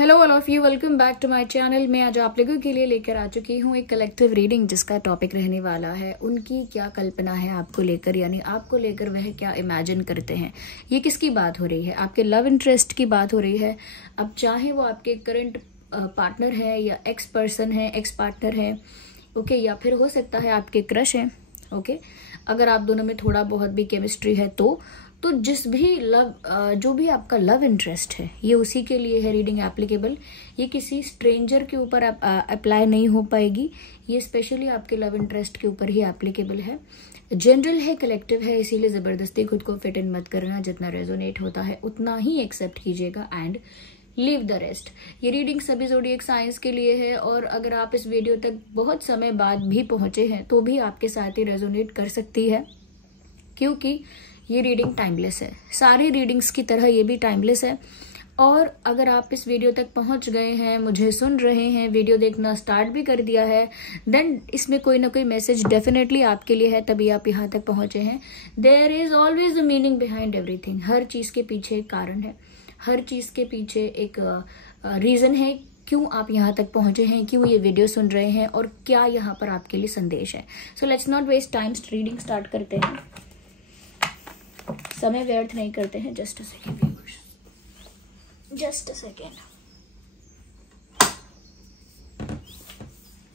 Hello all of you, welcome back to my channel. मैं आज आप लोगों के लिए लेकर आ चुकी हूँ एक कलेक्टिव रीडिंग जिसका टॉपिक रहने वाला है उनकी क्या कल्पना है आपको लेकर, यानी आपको लेकर वह क्या इमेजिन करते हैं। ये किसकी बात हो रही है? आपके लव इंटरेस्ट की बात हो रही है। अब चाहे वो आपके करंट पार्टनर है या एक्स पर्सन है, एक्स पार्टनर है, ओके, या फिर हो सकता है आपके क्रश है, ओके। अगर आप दोनों में थोड़ा बहुत भी केमिस्ट्री है तो जिस भी जो भी आपका लव इंटरेस्ट है ये उसी के लिए है रीडिंग एप्लीकेबल। ये किसी स्ट्रेंजर के ऊपर अप्लाई नहीं हो पाएगी, ये स्पेशली आपके लव इंटरेस्ट के ऊपर ही एप्लीकेबल है। जनरल है, कलेक्टिव है, इसीलिए जबरदस्ती खुद को फिट इन मत करना। जितना रेजोनेट होता है उतना ही एक्सेप्ट कीजिएगा एंड लीव द रेस्ट। ये रीडिंग सभी ज़ोडिएक साइंस के लिए है और अगर आप इस वीडियो तक बहुत समय बाद भी पहुंचे हैं तो भी आपके साथ ही रेजोनेट कर सकती है, क्योंकि ये रीडिंग टाइमलेस है। सारी रीडिंग्स की तरह ये भी टाइमलेस है। और अगर आप इस वीडियो तक पहुंच गए हैं, मुझे सुन रहे हैं, वीडियो देखना स्टार्ट भी कर दिया है, देन इसमें कोई ना कोई मैसेज डेफिनेटली आपके लिए है, तभी आप यहाँ तक पहुंचे हैं। There is always a meaning behind everything. हर चीज के पीछे एक कारण है, हर चीज के पीछे एक रीजन है क्यों आप यहाँ तक पहुंचे हैं, क्यों ये वीडियो सुन रहे हैं और क्या यहाँ पर आपके लिए संदेश है। So let's not waste time, reading start करते हैं। समय व्यर्थ नहीं करते हैं। Just a second viewers, just a second.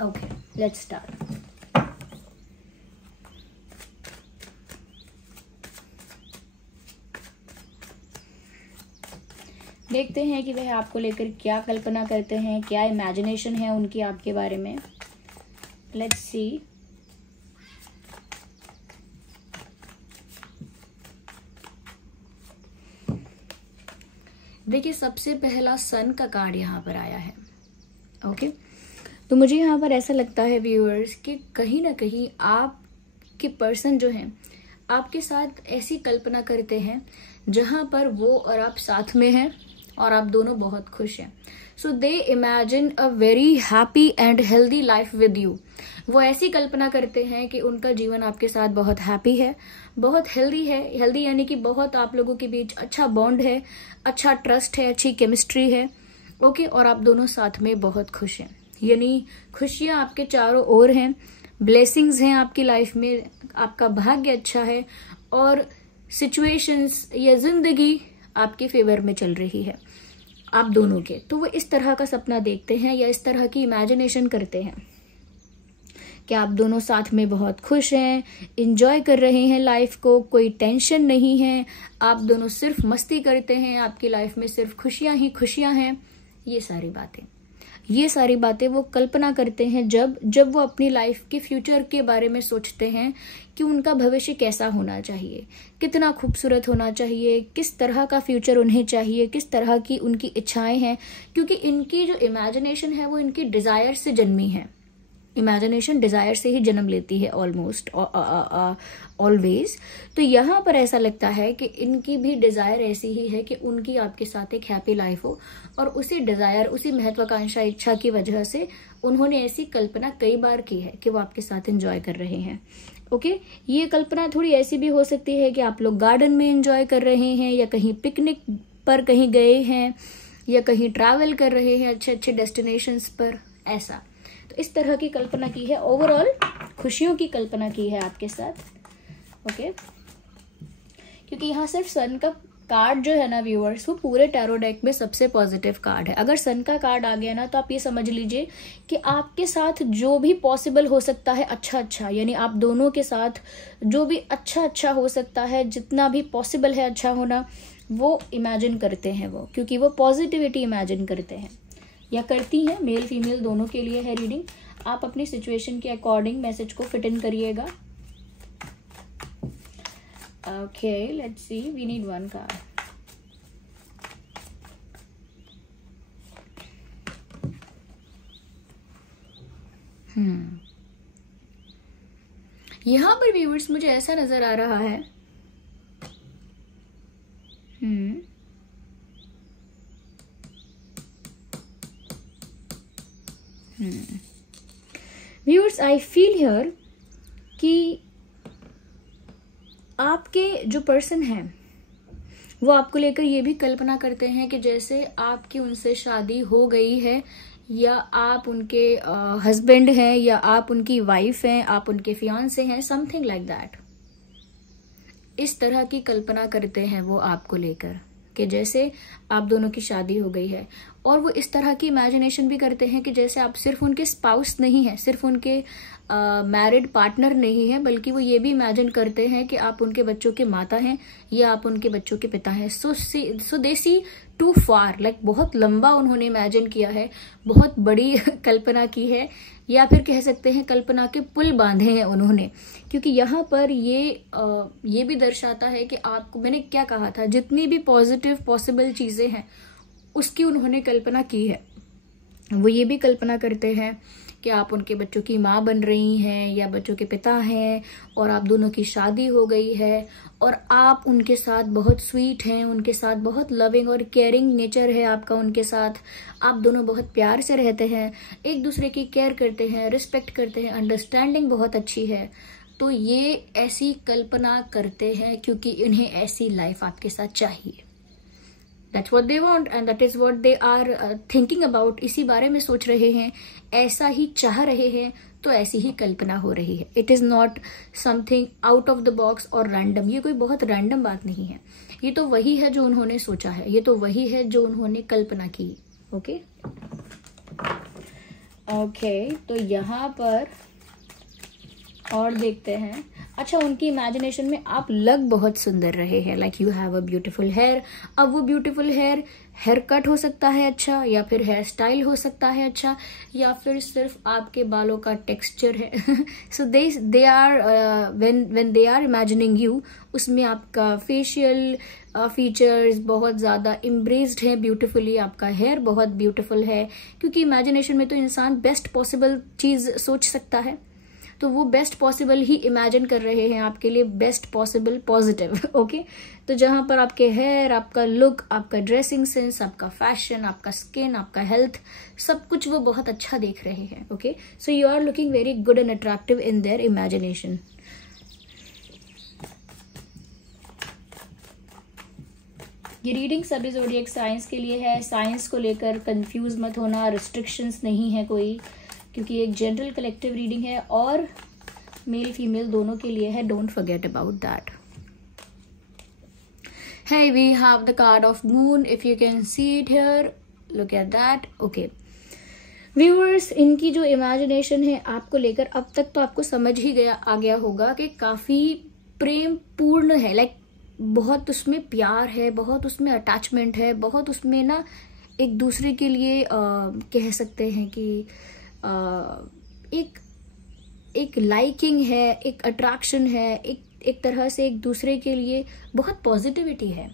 Okay, let's start. देखते हैं कि वह आपको लेकर क्या कल्पना करते हैं, क्या इमेजिनेशन है उनकी आपके बारे में। Let's see. देखिए, सबसे पहला सन का कार्ड यहाँ पर आया है, ओके। तो मुझे यहाँ पर ऐसा लगता है व्यूअर्स कि कहीं ना कहीं आपके पर्सन जो हैं आपके साथ ऐसी कल्पना करते हैं जहाँ पर वो और आप साथ में हैं और आप दोनों बहुत खुश हैं। So they imagine a very happy and healthy life with you. वो ऐसी कल्पना करते हैं कि उनका जीवन आपके साथ बहुत हैप्पी है, बहुत हेल्दी है। हेल्दी यानी कि बहुत आप लोगों के बीच अच्छा बॉन्ड है, अच्छा ट्रस्ट है, अच्छी केमिस्ट्री है, ओके। और आप दोनों साथ में बहुत खुश हैं, यानी खुशियां आपके चारों ओर हैं, ब्लेसिंग्स हैं आपकी लाइफ में, आपका भाग्य अच्छा है और सिचुएशंस या जिंदगी आपके फेवर में चल रही है आप दोनों के। तो वो इस तरह का सपना देखते हैं या इस तरह की इमेजिनेशन करते हैं कि आप दोनों साथ में बहुत खुश हैं, इंजॉय कर रहे हैं लाइफ को, कोई टेंशन नहीं है, आप दोनों सिर्फ मस्ती करते हैं, आपकी लाइफ में सिर्फ खुशियां ही खुशियां हैं। ये सारी बातें वो कल्पना करते हैं जब वो अपनी लाइफ के फ्यूचर के बारे में सोचते हैं कि उनका भविष्य कैसा होना चाहिए, कितना खूबसूरत होना चाहिए, किस तरह का फ्यूचर उन्हें चाहिए, किस तरह की उनकी इच्छाएं हैं। क्योंकि इनकी जो इमेजिनेशन है वो इनकी डिजायर से जन्मी है। इमेजिनेशन डिजायर से ही जन्म लेती है ऑलमोस्ट ऑलवेज। तो यहाँ पर ऐसा लगता है कि इनकी भी डिजायर ऐसी ही है कि उनकी आपके साथ एक हैप्पी लाइफ हो, और उसी डिजायर, उसी महत्वाकांक्षा, इच्छा की वजह से उन्होंने ऐसी कल्पना कई बार की है कि वो आपके साथ एंजॉय कर रहे हैं, ओके। ये कल्पना थोड़ी ऐसी भी हो सकती है कि आप लोग गार्डन में एंजॉय कर रहे हैं या कहीं पिकनिक पर कहीं गए हैं या कहीं ट्रैवल कर रहे हैं अच्छे अच्छे डेस्टिनेशंस पर, ऐसा। तो इस तरह की कल्पना की है, ओवरऑल खुशियों की कल्पना की है आपके साथ, ओके। क्योंकि यहाँ सिर्फ सन का कार्ड जो है ना व्यूअर्स, वो पूरे टैरो डेक में सबसे पॉजिटिव कार्ड है। अगर सन का कार्ड आ गया ना तो आप ये समझ लीजिए कि आपके साथ जो भी पॉसिबल हो सकता है अच्छा, यानी आप दोनों के साथ जो भी अच्छा हो सकता है, जितना भी पॉसिबल है अच्छा होना, वो इमेजिन करते हैं वो, क्योंकि वो पॉजिटिविटी इमेजिन करते हैं या करती हैं। मेल फीमेल दोनों के लिए है रीडिंग। आप अपनी सिचुएशन के अकॉर्डिंग मैसेज को फिट इन करिएगा, okay. Let's see, we need one card. यहाँ पर व्यूअर्स मुझे ऐसा नजर आ रहा है, व्यूअर्स आई फील हियर कि आपके जो पर्सन हैं वो आपको लेकर ये भी कल्पना करते हैं कि जैसे आपकी उनसे शादी हो गई है, या आप उनके हस्बैंड हैं, या आप उनकी वाइफ हैं, आप उनके फियांसे हैं, समथिंग लाइक दैट। इस तरह की कल्पना करते हैं वो आपको लेकर कि जैसे आप दोनों की शादी हो गई है। और वो इस तरह की इमेजिनेशन भी करते हैं कि जैसे आप सिर्फ उनके स्पाउस नहीं है, सिर्फ उनके मैरिड पार्टनर नहीं है, बल्कि वो ये भी इमेजिन करते हैं कि आप उनके बच्चों के माता हैं या आप उनके बच्चों के पिता हैं। So they C to far, like बहुत लंबा उन्होंने इमेजिन किया है, बहुत बड़ी कल्पना की है, या फिर कह सकते हैं कल्पना के पुल बांधे हैं उन्होंने। क्योंकि यहाँ पर ये भी दर्शाता है कि आपको, मैंने क्या कहा था, जितनी भी पॉजिटिव पॉसिबल चीजें हैं उसकी उन्होंने कल्पना की है। वो ये भी कल्पना करते हैं कि आप उनके बच्चों की माँ बन रही हैं या बच्चों के पिता हैं, और आप दोनों की शादी हो गई है, और आप उनके साथ बहुत स्वीट हैं, उनके साथ बहुत लविंग और केयरिंग नेचर है आपका उनके साथ। आप दोनों बहुत प्यार से रहते हैं, एक दूसरे की केयर करते हैं, रिस्पेक्ट करते हैं, अंडरस्टैंडिंग बहुत अच्छी है। तो ये ऐसी कल्पना करते हैं क्योंकि इन्हें ऐसी लाइफ आपके साथ चाहिए। That's what they want and that is what they are thinking about। इसी बारे में सोच रहे हैं, ऐसा ही चाह रहे हैं, तो ऐसी ही कल्पना हो रही है। It is not something out of the box और रैंडम। ये कोई बहुत रैंडम बात नहीं है, ये तो वही है जो उन्होंने सोचा है, ये तो वही है जो उन्होंने कल्पना की। ओके तो यहाँ पर और देखते हैं। अच्छा, उनकी इमेजिनेशन में आप लग बहुत सुंदर रहे हैं, like you have a beautiful hair. अब वो ब्यूटीफुल हेयर कट हो सकता है अच्छा, या फिर हेयर स्टाइल हो सकता है अच्छा, या फिर सिर्फ आपके बालों का टेक्सचर है। So they are when they are imagining you, उसमें आपका फेशियल फीचर्स बहुत ज्यादा इम्ब्रेस्ड है ब्यूटीफुली, आपका हेयर बहुत ब्यूटीफुल है। क्योंकि इमेजिनेशन में तो इंसान बेस्ट पॉसिबल चीज सोच सकता है, तो वो बेस्ट पॉसिबल ही इमेजिन कर रहे हैं आपके लिए, बेस्ट पॉसिबल पॉजिटिव। ओके, तो जहां पर आपके हेयर, आपका लुक, आपका ड्रेसिंग सेंस, आपका फैशन, आपका स्किन, आपका हेल्थ, सब कुछ वो बहुत अच्छा देख रहे हैं। Okay, so you are looking very good and attractive in their imagination. ये रीडिंग सभी ज़ोडिएक साइंस के लिए है। साइंस को लेकर कंफ्यूज मत होना, रिस्ट्रिक्शंस नहीं है कोई, क्योंकि एक जनरल कलेक्टिव रीडिंग है और मेल फीमेल दोनों के लिए है। Don't forget about that. Hey, we have the card of moon. If you can see it here, look at that. Okay. Viewers, इनकी जो इमेजिनेशन है आपको लेकर, अब तक तो आपको समझ ही आ गया होगा कि काफी प्रेम पूर्ण है, लाइक बहुत उसमें प्यार है, बहुत उसमें अटैचमेंट है, बहुत उसमें ना एक दूसरे के लिए कह सकते हैं कि एक लाइकिंग है, एक अट्रैक्शन है, एक तरह से एक दूसरे के लिए बहुत पॉजिटिविटी है।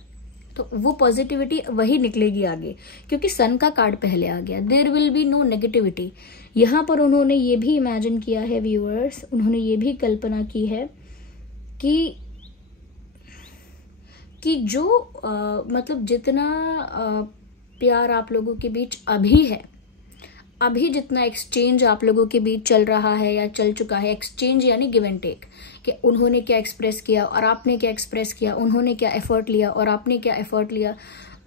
तो वो पॉजिटिविटी वही निकलेगी आगे, क्योंकि सन का कार्ड पहले आ गया। There will be no negativity. यहाँ पर उन्होंने ये भी इमेजिन किया है व्यूअर्स, उन्होंने ये भी कल्पना की है कि जो मतलब जितना प्यार आप लोगों के बीच अभी है, अभी जितना एक्सचेंज आप लोगों के बीच चल रहा है या चल चुका है, एक्सचेंज यानी गिव एंड टेक, कि उन्होंने क्या एक्सप्रेस किया और आपने क्या एक्सप्रेस किया, उन्होंने क्या एफर्ट लिया और आपने क्या एफर्ट लिया,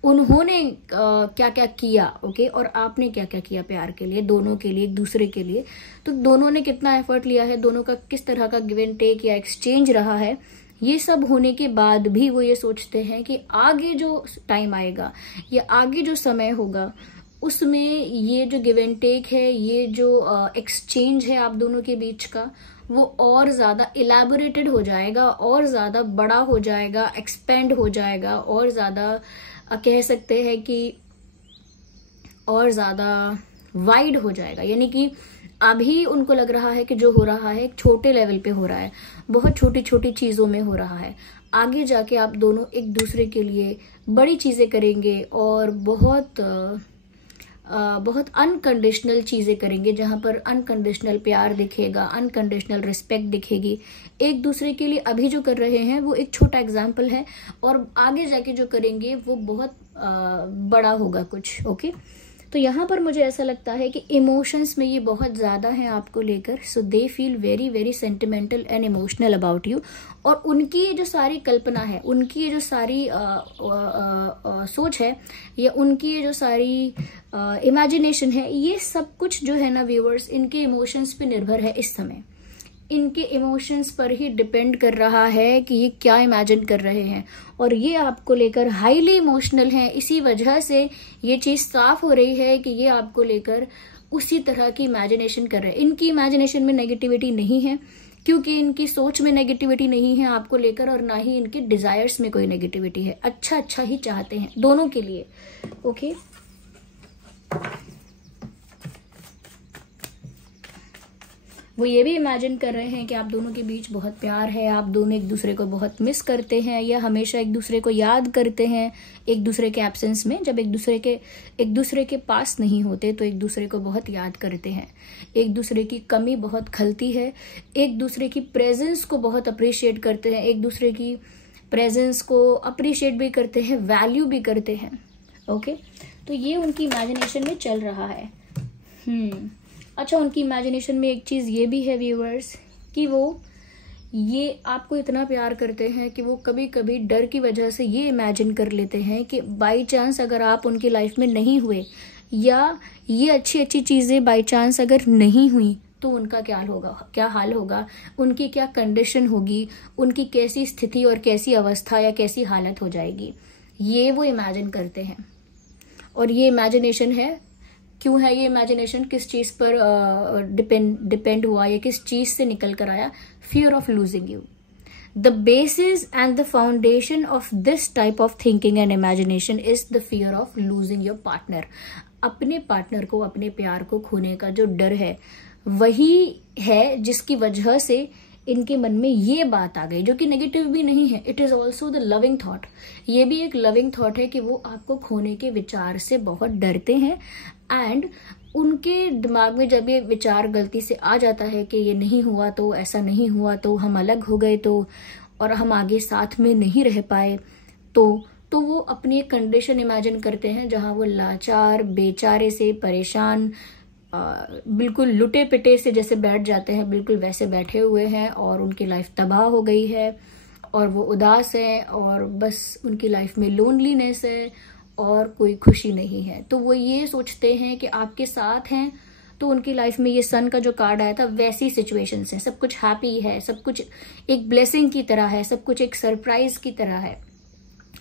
उन्होंने क्या क्या किया, ओके, और आपने क्या क्या किया प्यार के लिए, दोनों के लिए, एक दूसरे के लिए। तो दोनों ने कितना एफर्ट लिया है, दोनों का किस तरह का गिव एंड टेक या एक्सचेंज रहा है, ये सब होने के बाद भी वो ये सोचते हैं कि आगे जो टाइम आएगा या आगे जो समय होगा उसमें ये जो गिव एंड टेक है, ये जो एक्सचेंज है आप दोनों के बीच का, वो और ज्यादा इलैबोरेटेड हो जाएगा, और ज्यादा बड़ा हो जाएगा, एक्सपेंड हो जाएगा, और ज्यादा कह सकते हैं कि और ज्यादा वाइड हो जाएगा। यानी कि अभी उनको लग रहा है कि जो हो रहा है एक छोटे लेवल पे हो रहा है, बहुत छोटी छोटी चीजों में हो रहा है। आगे जाके आप दोनों एक दूसरे के लिए बड़ी चीजें करेंगे और बहुत अनकंडीशनल चीजें करेंगे, जहां पर अनकंडीशनल प्यार दिखेगा, अनकंडीशनल रिस्पेक्ट दिखेगी एक दूसरे के लिए। अभी जो कर रहे हैं वो एक छोटा एग्जाम्पल है, और आगे जाके जो करेंगे वो बहुत बड़ा होगा कुछ। ओके, तो यहाँ पर मुझे ऐसा लगता है कि इमोशंस में ये बहुत ज़्यादा हैं आपको लेकर, so they feel very very sentimental and emotional about you. और उनकी ये जो सारी कल्पना है, उनकी ये जो सारी सोच है, या उनकी ये जो सारी इमेजिनेशन है, ये सब कुछ जो है ना व्यूअर्स, इनके इमोशंस पे निर्भर है इस समय। इनके इमोशंस पर ही डिपेंड कर रहा है कि ये क्या इमेजिन कर रहे हैं, और ये आपको लेकर हाईली इमोशनल हैं। इसी वजह से ये चीज साफ हो रही है कि ये आपको लेकर उसी तरह की इमेजिनेशन कर रहे हैं। इनकी इमेजिनेशन में नेगेटिविटी नहीं है, क्योंकि इनकी सोच में नेगेटिविटी नहीं है आपको लेकर, और ना ही इनके डिजायर्स में कोई नेगेटिविटी है। अच्छा अच्छा ही चाहते हैं दोनों के लिए। ओके, वो ये भी इमेजिन कर रहे हैं कि आप दोनों के बीच बहुत प्यार है, आप दोनों एक दूसरे को बहुत मिस करते हैं, या हमेशा एक दूसरे को याद करते हैं एक दूसरे के एब्सेंस में। जब एक दूसरे के पास नहीं होते तो एक दूसरे को बहुत याद करते हैं, एक दूसरे की कमी बहुत खलती है, एक दूसरे की प्रेजेंस को बहुत अप्रिशिएट करते हैं, एक दूसरे की प्रेजेंस को अप्रिशिएट भी करते हैं, वैल्यू भी करते हैं। ओके, तो ये उनकी इमेजिनेशन में चल रहा है। अच्छा, उनकी इमेजिनेशन में एक चीज़ ये भी है व्यूअर्स कि वो ये आपको इतना प्यार करते हैं कि वो कभी कभी डर की वजह से ये इमेजिन कर लेते हैं कि बाई चांस अगर आप उनकी लाइफ में नहीं हुए, या ये अच्छी अच्छी चीज़ें बाई चांस अगर नहीं हुई, तो उनका क्या हाल होगा, उनकी क्या कंडीशन होगी, उनकी कैसी स्थिति और कैसी अवस्था या कैसी हालत हो जाएगी, ये वो इमेजिन करते हैं। और ये इमेजिनेशन है, क्यों है ये इमेजिनेशन, किस चीज पर डिपेंड हुआ, या किस चीज से निकल कर आया? Fear of losing you. The basis and the foundation of this type of thinking and imagination is the fear of losing your partner. अपने पार्टनर को, अपने प्यार को खोने का जो डर है, वही है जिसकी वजह से इनके मन में ये बात आ गई, जो कि नेगेटिव भी नहीं है। It is also the loving thought. ये भी एक लविंग थॉट है कि वो आपको खोने के विचार से बहुत डरते हैं, एंड उनके दिमाग में जब ये विचार गलती से आ जाता है कि ये नहीं हुआ तो, ऐसा नहीं हुआ तो, हम अलग हो गए तो, और हम आगे साथ में नहीं रह पाए तो वो अपनी एक कंडीशन इमेजिन करते हैं जहां वो लाचार, बेचारे से, परेशान, बिल्कुल लुटे पिटे से जैसे बैठ जाते हैं, बिल्कुल वैसे बैठे हुए हैं, और उनकी लाइफ तबाह हो गई है, और वो उदास है, और बस उनकी लाइफ में लोनलीनेस है, और कोई खुशी नहीं है। तो वो ये सोचते हैं कि आपके साथ हैं, तो उनकी लाइफ में ये सन का जो कार्ड आया था, वैसी सिचुएशंस है, सब कुछ हैप्पी है, सब कुछ एक ब्लेसिंग की तरह है, सब कुछ एक सरप्राइज की तरह है।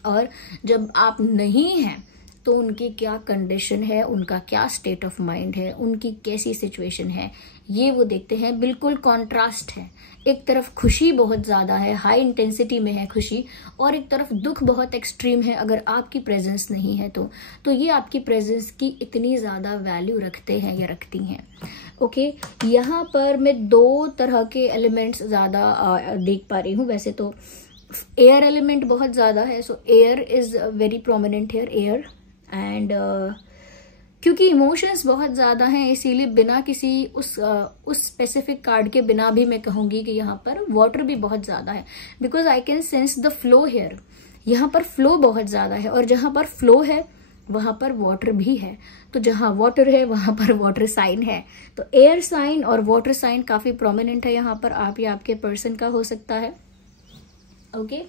और जब आप नहीं हैं तो उनकी क्या कंडीशन है, उनका क्या स्टेट ऑफ माइंड है, उनकी कैसी सिचुएशन है, ये वो देखते हैं। बिल्कुल कॉन्ट्रास्ट है, एक तरफ खुशी बहुत ज्यादा है, हाई इंटेंसिटी में है खुशी, और एक तरफ दुख बहुत एक्सट्रीम है अगर आपकी प्रेजेंस नहीं है तो ये आपकी प्रेजेंस की इतनी ज्यादा वैल्यू रखते हैं या रखती हैं। ओके, यहाँ पर मैं दो तरह के एलिमेंट्स ज्यादा देख पा रही हूँ। वैसे तो एयर एलिमेंट बहुत ज्यादा है, सो air is very prominent here, air. And क्योंकि इमोशंस बहुत ज्यादा हैं, इसीलिए बिना किसी उस स्पेसिफिक कार्ड के बिना भी मैं कहूंगी कि यहाँ पर वाटर भी बहुत ज्यादा है, because I can sense the flow here. यहाँ पर फ्लो बहुत ज्यादा है, और जहां पर फ्लो है वहां पर वाटर भी है, तो जहां वाटर है वहां पर वाटर साइन है। तो एयर साइन और वाटर साइन काफी प्रोमिनेंट है यहाँ पर, आप या आपके पर्सन का हो सकता है। ओके,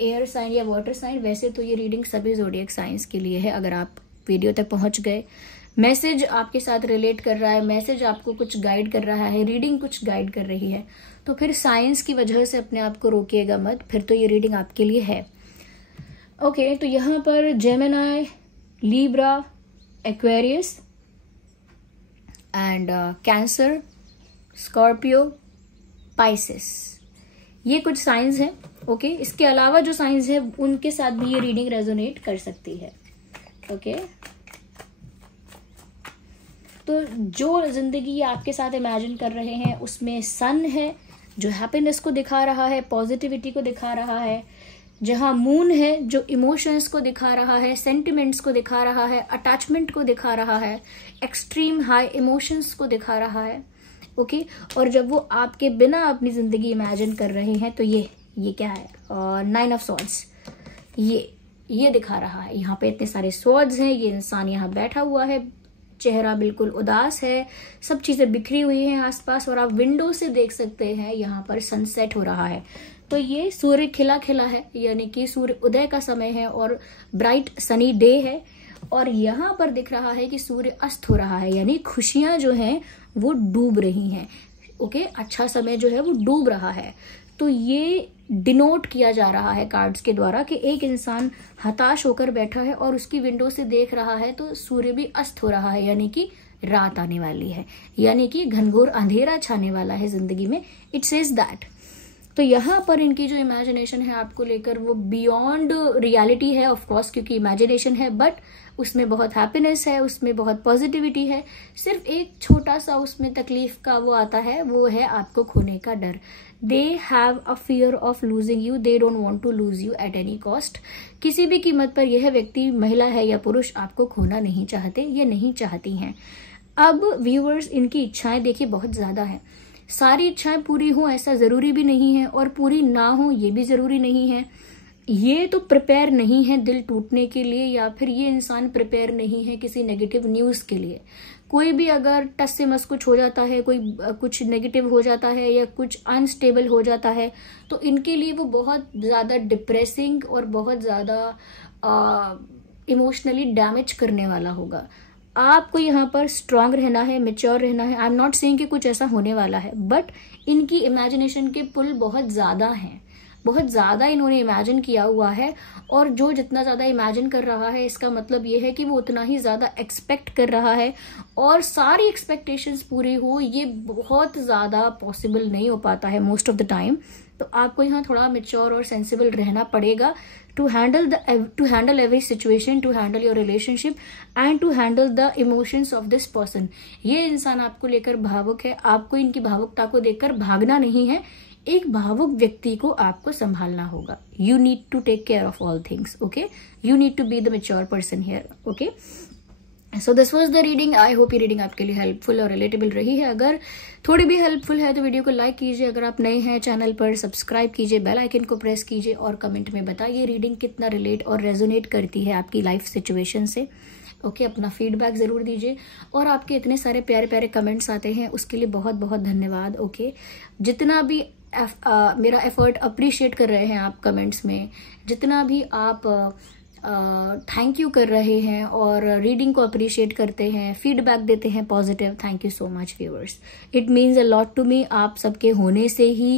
एयर साइन या वाटर साइन। वैसे तो ये रीडिंग सभी ज़ोडिएक साइंस के लिए है। अगर आप वीडियो तक पहुंच गए, मैसेज आपके साथ रिलेट कर रहा है, मैसेज आपको कुछ गाइड कर रहा है, रीडिंग कुछ गाइड कर रही है, तो फिर साइंस की वजह से अपने आप को रोकिएगा मत, फिर तो ये रीडिंग आपके लिए है। ओके, तो यहाँ पर Gemini, Libra, Aquarius and cancer, Scorpio, Pisces, ये कुछ साइंस हैं। ओके, इसके अलावा जो साइंस है उनके साथ भी ये रीडिंग रेजोनेट कर सकती है। ओके, तो जो जिंदगी आपके साथ इमेजिन कर रहे हैं उसमें सन है जो हैप्पीनेस को दिखा रहा है, पॉजिटिविटी को दिखा रहा है, जहां मून है जो इमोशंस को दिखा रहा है, सेंटिमेंट्स को दिखा रहा है, अटैचमेंट को दिखा रहा है, एक्सट्रीम हाई इमोशंस को दिखा रहा है। ओके, और जब वो आपके बिना अपनी जिंदगी इमेजिन कर रहे हैं तो ये क्या है, 9 ऑफ स्वॉर्ड्स, ये दिखा रहा है। यहाँ पे इतने सारे स्वॉर्ड्स हैं, ये इंसान यहाँ बैठा हुआ है, चेहरा बिल्कुल उदास है, सब चीजें बिखरी हुई हैं आसपास, और आप विंडो से देख सकते हैं यहाँ पर सनसेट हो रहा है। तो ये सूर्य खिला खिला है, यानी कि सूर्य उदय का समय है और ब्राइट सनी डे है। और यहाँ पर दिख रहा है कि सूर्य अस्त हो रहा है, यानी खुशियां जो हैं वो डूब रही हैं। ओके, अच्छा समय जो है वो डूब रहा है। तो ये डिनोट किया जा रहा है कार्ड्स के द्वारा कि एक इंसान हताश होकर बैठा है और उसकी विंडो से देख रहा है तो सूर्य भी अस्त हो रहा है, यानी कि रात आने वाली है, यानी कि घनघोर अंधेरा छाने वाला है जिंदगी में। It says that. तो यहाँ पर इनकी जो इमेजिनेशन है आपको लेकर वो बियॉन्ड रियलिटी है, ऑफ कोर्स, क्योंकि इमेजिनेशन है, बट उसमें बहुत हैप्पीनेस है, उसमें बहुत पॉजिटिविटी है। सिर्फ एक छोटा सा उसमें तकलीफ का वो आता है, वो है आपको खोने का डर। They have a fear of losing you, they don't want to lose you at any cost. किसी भी कीमत पर यह व्यक्ति, महिला है या पुरुष, आपको खोना नहीं चाहते या नहीं चाहती हैं। अब व्यूअर्स, इनकी इच्छाएं देखिए बहुत ज्यादा है। सारी इच्छाएं पूरी हो ऐसा जरूरी भी नहीं है, और पूरी ना हो ये भी जरूरी नहीं है। ये तो प्रिपेयर नहीं है दिल टूटने के लिए, या फिर ये इंसान प्रिपेयर नहीं है किसी नेगेटिव न्यूज के लिए। कोई भी अगर टस से मस कुछ हो जाता है, कोई कुछ नेगेटिव हो जाता है या कुछ अनस्टेबल हो जाता है, तो इनके लिए वो बहुत ज्यादा डिप्रेसिंग और बहुत ज्यादा इमोशनली डैमेज करने वाला होगा। आपको यहाँ पर स्ट्रांग रहना है, मेच्योर रहना है। आई एम नॉट सेइंग कि कुछ ऐसा होने वाला है, बट इनकी इमेजिनेशन के पुल बहुत ज्यादा हैं, बहुत ज्यादा इन्होंने इमेजिन किया हुआ है। और जो जितना ज्यादा इमेजिन कर रहा है, इसका मतलब ये है कि वो उतना ही ज्यादा एक्सपेक्ट कर रहा है, और सारी एक्सपेक्टेशंस पूरी हो ये बहुत ज्यादा पॉसिबल नहीं हो पाता है मोस्ट ऑफ द टाइम। तो आपको यहाँ थोड़ा मेच्योर और सेंसिबल रहना पड़ेगा to handle every situation, to handle your relationship and to handle the emotions of this person। ये इंसान आपको लेकर भावुक है, आपको इनकी भावुकता को देखकर भागना नहीं है। एक भावुक व्यक्ति को आपको संभालना होगा। You need to take care of all things, okay? You need to be the mature person here, okay? So this was the reading. I hope ये रीडिंग आपके लिए हेल्पफुल और रिलेटेबल रही है। अगर थोड़ी भी हेल्पफुल है तो वीडियो को लाइक कीजिए, अगर आप नए हैं चैनल पर सब्सक्राइब कीजिए, बेल आइकन को प्रेस कीजिए, और कमेंट में बताइए रीडिंग कितना रिलेट और रेजोनेट करती है आपकी लाइफ सिचुएशन से। ओके, अपना फीडबैक जरूर दीजिए, और आपके इतने सारे प्यारे प्यारे कमेंट्स आते हैं उसके लिए बहुत बहुत धन्यवाद। ओके, जितना भी मेरा एफर्ट अप्रिशिएट कर रहे हैं आप कमेंट्स में, जितना भी आप थैंक यू कर रहे हैं और रीडिंग को अप्रिशिएट करते हैं, फीडबैक देते हैं positive, thank you so much viewers. It means a lot to me. आप सबके होने से ही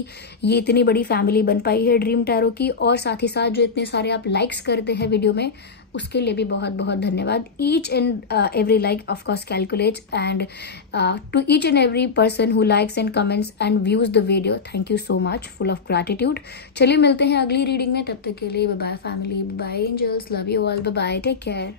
ये इतनी बड़ी फैमिली बन पाई है ड्रीम टैरो की, और साथ ही साथ जो इतने सारे आप लाइक्स करते हैं वीडियो में, उसके लिए भी बहुत बहुत धन्यवाद। Each and every like of course calculates, and to each and every person who likes and comments and views the video, thank you so much, full of gratitude. चलिए मिलते हैं अगली रीडिंग में, तब तक के लिए bye bye family, bye angels, love you all, bye bye, take care.